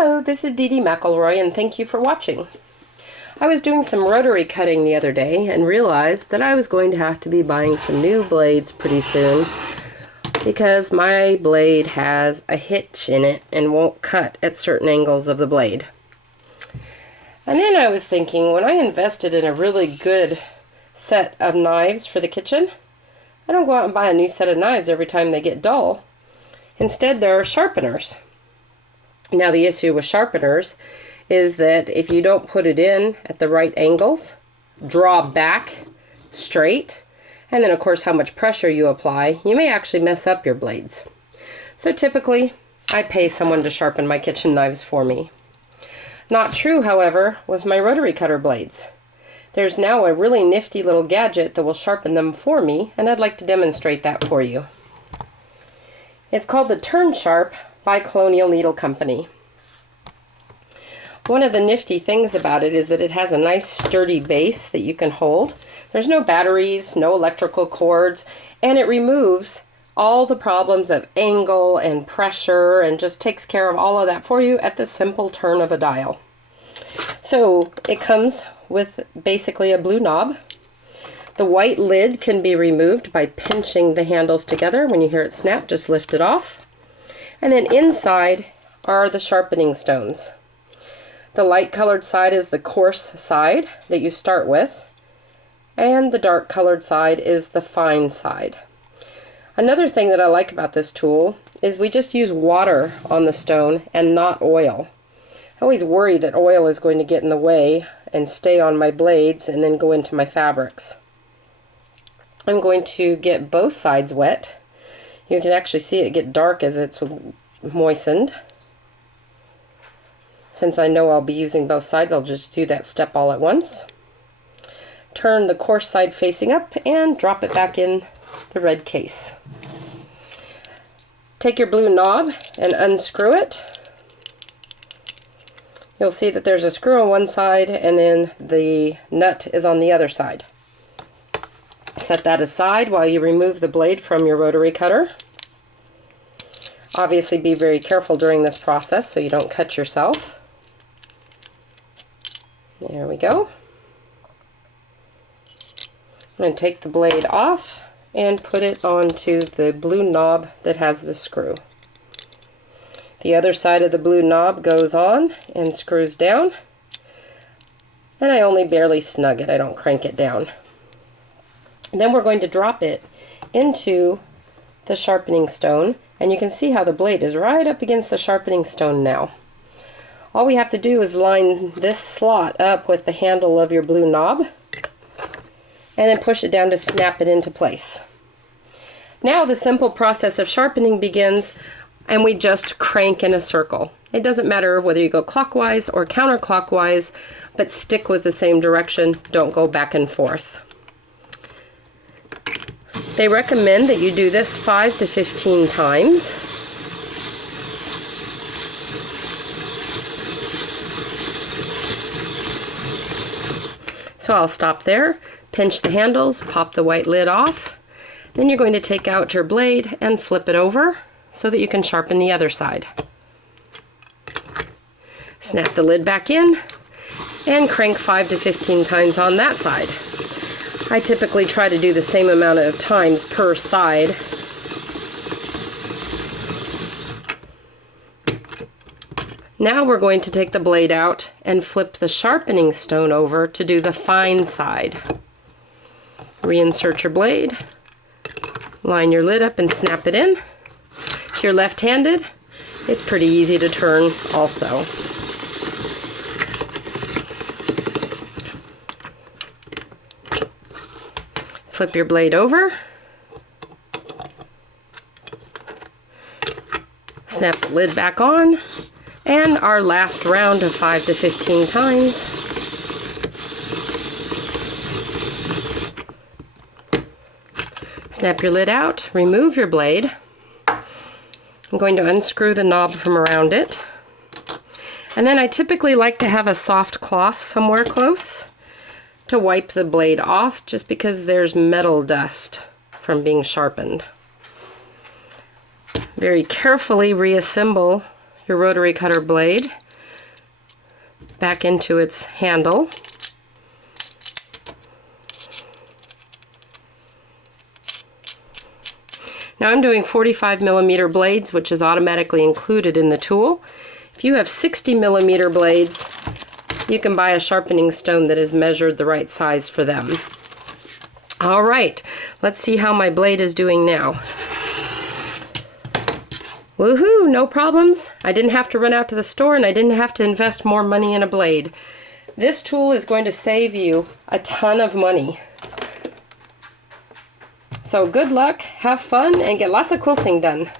Hello, this is Dierdra McElroy and thank you for watching. I was doing some rotary cutting the other day and realized that I was going to have to be buying some new blades pretty soon because my blade has a hitch in it and won't cut at certain angles of the blade. And then I was thinking, when I invested in a really good set of knives for the kitchen, I don't go out and buy a new set of knives every time they get dull. Instead, there are sharpeners. Now, the issue with sharpeners is that if you don't put it in at the right angles, draw back straight, and then of course how much pressure you apply, you may actually mess up your blades. So typically, I pay someone to sharpen my kitchen knives for me. Not true, however, with my rotary cutter blades. There's now a really nifty little gadget that will sharpen them for me, and I'd like to demonstrate that for you. It's called the Turn Sharp by Colonial Needle Company. One of the nifty things about it is that it has a nice sturdy base that you can hold. There's no batteries, no electrical cords, and it removes all the problems of angle and pressure and just takes care of all of that for you at the simple turn of a dial. So it comes with basically a blue knob. The white lid can be removed by pinching the handles together. When you hear it snap, just lift it off. And then inside are the sharpening stones. The light colored side is the coarse side that you start with, and the dark colored side is the fine side. Another thing that I like about this tool is we just use water on the stone and not oil. I always worry that oil is going to get in the way and stay on my blades and then go into my fabrics. I'm going to get both sides wet. You can actually see it get dark as it's moistened. Since I know I'll be using both sides, I'll just do that step all at once. Turn the coarse side facing up and drop it back in the red case. Take your blue knob and unscrew it. You'll see that there's a screw on one side and then the nut is on the other side. Set that aside while you remove the blade from your rotary cutter. Obviously, be very careful during this process so you don't cut yourself. There we go. I'm going to take the blade off and put it onto the blue knob that has the screw. The other side of the blue knob goes on and screws down. And I only barely snug it, I don't crank it down. And then we're going to drop it into the sharpening stone, and you can see how the blade is right up against the sharpening stone now. All we have to do is line this slot up with the handle of your blue knob and then push it down to snap it into place. Now the simple process of sharpening begins, and we just crank in a circle. It doesn't matter whether you go clockwise or counterclockwise, but stick with the same direction, don't go back and forth. They recommend that you do this 5 to 15 times. So I'll stop there, pinch the handles, pop the white lid off. Then you're going to take out your blade and flip it over so that you can sharpen the other side. Snap the lid back in and crank 5 to 15 times on that side. I typically try to do the same amount of times per side. Now we're going to take the blade out and flip the sharpening stone over to do the fine side. Reinsert your blade, line your lid up and snap it in. If you're left-handed, it's pretty easy to turn also. Flip your blade over, snap the lid back on, and our last round of 5 to 15 times. Snap your lid out, remove your blade. I'm going to unscrew the knob from around it. And then I typically like to have a soft cloth somewhere close to wipe the blade off, just because there's metal dust from being sharpened. Very carefully reassemble your rotary cutter blade back into its handle. Now I'm doing 45mm blades, which is automatically included in the tool. If you have 60mm blades, you can buy a sharpening stone that is measured the right size for them. All right, let's see how my blade is doing now. Woohoo, no problems. I didn't have to run out to the store and I didn't have to invest more money in a blade. This tool is going to save you a ton of money. So good luck, have fun, and get lots of quilting done.